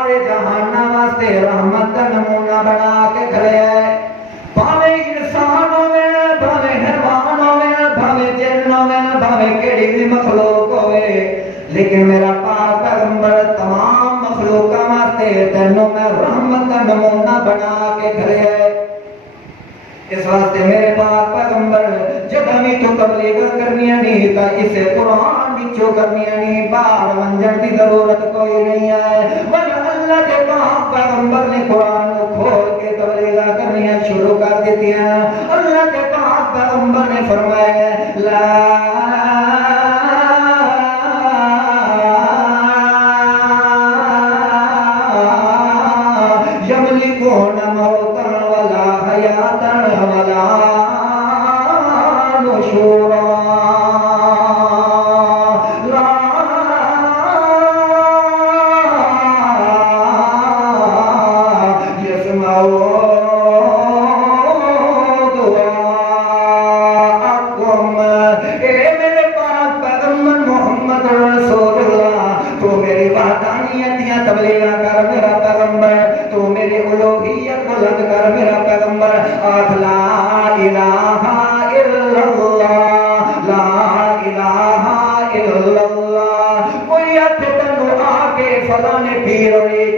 سارے جہاناں واسطے رحمت دا نمونہ بنا کے کھڑیا ہے بھاویں انسان ہوے بھاویں حیوان ہوے بھاویں جن ہوے بھاویں کیڑی بھی مخلوق ہوے لیکن میرا پاک پیغمبر تمام مخلوقاں واسطے تینوں میں رحمت کا نمونہ بنا کے کھڑیا ہے اس واسطے میرے پاک پیغمبر جدوں بھی تو تبلیغ کرنی نہیں تا اسے قرآن وچوں کرنی نہیں باہر منجن دی ضرورت کوئی نہیں ہے وجہ اللہ کے پاک پیغمبر نے قرآن کو کھول کے تبلیغ کرنی شروع کر دیتی ہیں اللہ کے پاک پیغمبر نے فرمایا لا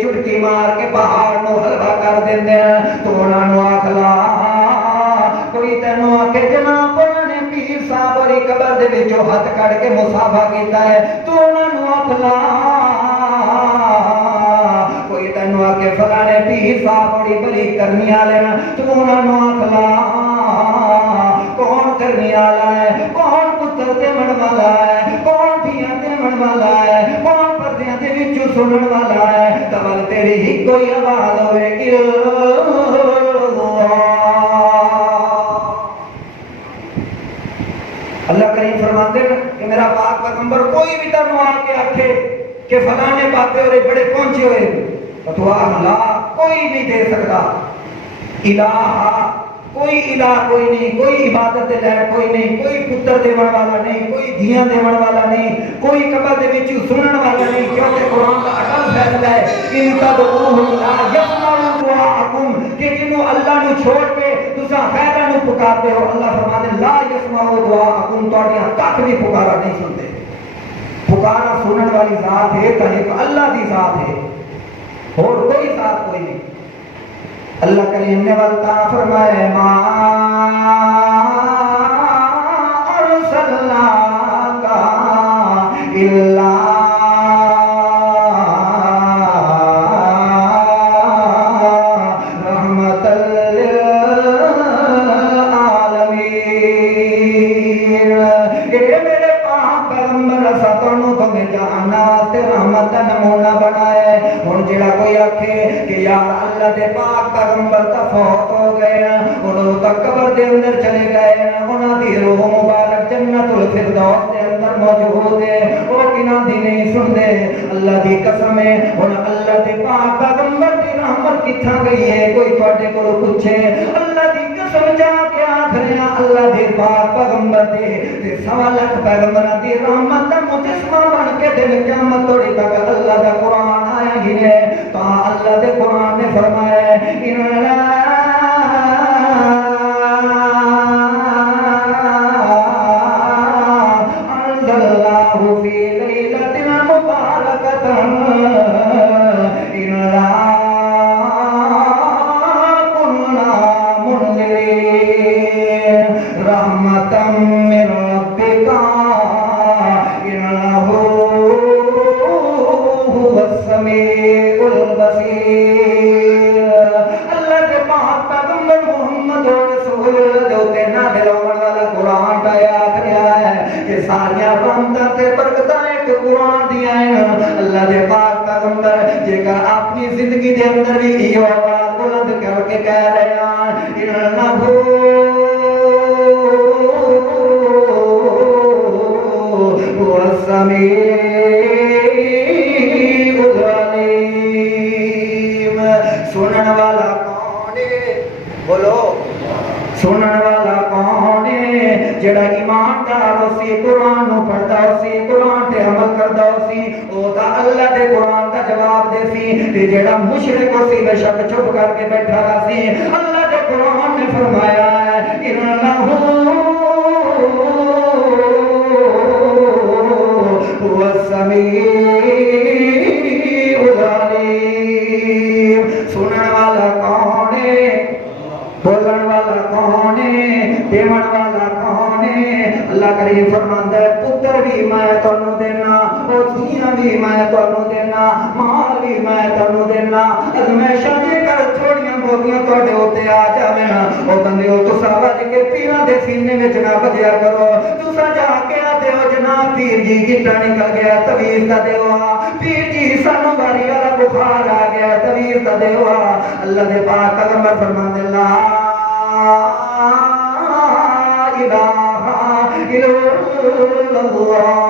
چٹکی مار کے پہاڑ نو ہلکا کر دیندے تو انہاں نو آکھلا کوئی تینوں آ کے جناب نے پیر صاحب اور قبر دے وچوں ہاتھ کڈ کے مصافحہ کیتا ہے تو انہاں نو آکھلا کوئی تینوں آ کے فلانے پیر صاحب بڑی بڑی کرنی والے تو انہاں نو آکھلا کون کرنی والا ہے کون پتر دیون والا ہے کون دھیاں دیون والا ہے کون پردیاں دے وچوں سنن والا ہے تول تیری ہی کوئی آواز ہوے اللہ کریم فرماتے ہیں کہ میرا پاک پیغمبر کوئی بھی تینوں آ کے آکھے کہ فلانے بابے اور بڑے پہنچے ہوئے فتوا اللہ کوئی نہیں دے سکتا الہ کوئی الہ کوئی نہیں کوئی عبادت دے لائق کوئی نہیں کوئی پتر دیون والا نہیں کوئی دھیاں دیون والا نہیں کوئی قبر دے وچ سنن والا نہیں کیونکہ قرآن کا اٹل فیصلہ ہے ان تدعوہم لا یسمعوا دعاءکم کہ جنوں اللہ نو چھوڑ کے تساں غیراں نو پکارتے ہو اللہ فرماتے لا یسمعوا دعاءکم تہاڈیاں ککھ بھی پکارا نہیں سنتے پکارا سنن والی ذات ہے کہ ایک اللہ دی ذات ہے اور کوئی ذات کوئی نہیں اللہ کریم نے وقتا فرمائے ما ارسلناک الا رحمت للعالمین اے میرے پاک پیغمبر اساں تانوں تمہیں جہانا تے رحمت دا نمونہ بنایا ہن جڑا کوئی آکھے کہ یار اللہ دے پاک پیغمبر تا فوت ہو گئے انہوں تک قبر دے اندر چلے گئے انہاں دی روح مبارک جنت الفردوس دے اندر موجود ہے وہ کناں دی نہیں سن دے اللہ دی قسم ہے ہن اللہ دے پاک پیغمبر دی رحمت کتھاں گئی ہے کوئی تواڈے کول پوچھے اللہ دی قسم جا کے آکھنا اللہ دے پاک پیغمبر دے تے 1.25 لاکھ پیغمبراں دی رحمت دا مجسمہ بن کے دل قیامت توڑی تک اللہ دا قرآن آیا ہی ہے تا اللہ دے قرآن نے فرمایا انزل اللہ فی لیلۃ مبارکۃ انا کنا منذرین رحمۃ من ربک انہ هو السمیع البصیر اللہ کے پاک پیغمبر محمد رسول اللہ جو تے نازل ہونے والا قرآن آیا کریا ہے کہ ساری رحمتاں تے برکتاں ایک قرآن دیا ہیں اللہ کے پاک پیغمبر جے کہ اپنی زندگی دے اندر بھی یہ آواز بلند کر کے کہہ رہے ہیں انہ هو السمیع سنن والا کون ہے بولو سنن والا کون ہے جڑا ایماندار سی قرآن نو پڑھدا سی قرآن تے عمل کردا سی او تا اللہ دے قرآن دا جواب دے سی تے جڑا مشرک سی بے شک چپ کر کے بیٹھا رہا سی اللہ دے قرآن نے فرمایا ہے انہ هو السمیع العلیم سنن والا کون ہے بولن والا کون ہے دیون والا کون ہے اللہ کریم فرماندا ہے پتر بھی میں تانوں دینا اور دھیاں بھی میں تانوں دینا مال بھی میں تانوں دینا ہمیشہ جے کر تھوڑیاں بہتیاں تواڈے اوتے آ جاویں او بندیو تساں وج کے پیراں دے سینے وچ نہ بجیا کرو تساں جا کے آتے ہو جناب پیر جی گٹا نکل گیا تویز دا دیوا پیر جی سانوں باری والا بخار آ گیا تویز دا دیوا اللہ دے پاک پیغمبر فرماندے لا الہ الا اللہ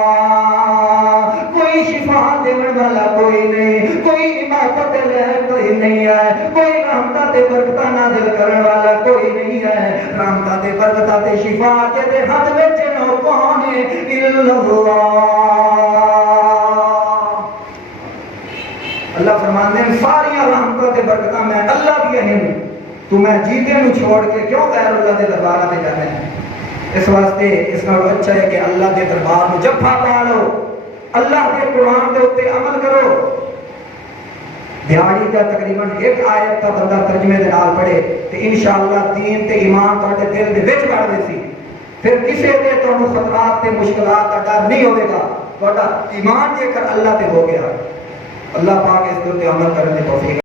کوئی شفا دیون والا کوئی نہیں کوئی حمایت لے کوئی نہیں ہے کوئی رحمتاں تے برکتاں نازل کرن والا کوئی نہیں ہے رحمتاں تے برکتاں تے شفا دے ہاتھ وچ نو کون ہے الا اللہ اللہ فرماندے ہیں ساری رحمتاں تے برکتاں میں اللہ دی ہیں تو میں جیتے نو چھوڑ کے کیوں غیر اللہ دے دربار تے جانا ہے اس واسطے اس نال اچھا ہے کہ اللہ دے دربار نو جفا پا لو اللہ کے قرآن دے اوتے عمل کرو دیہاڑی کا تقریباً ایک آیت کا بندہ ترجمے دے نال پڑھے تے انشاءاللہ دین تے ایمان تواڈے دل دے وچ بڑھ ویسی پھر کسے دے تانوں خطرات تے مشکلات دا ڈر نہیں ہوے گا تواڈا ایمان جے کر اللہ تے ہو گیا اللہ پاک اس تے عمل کرنے توفیق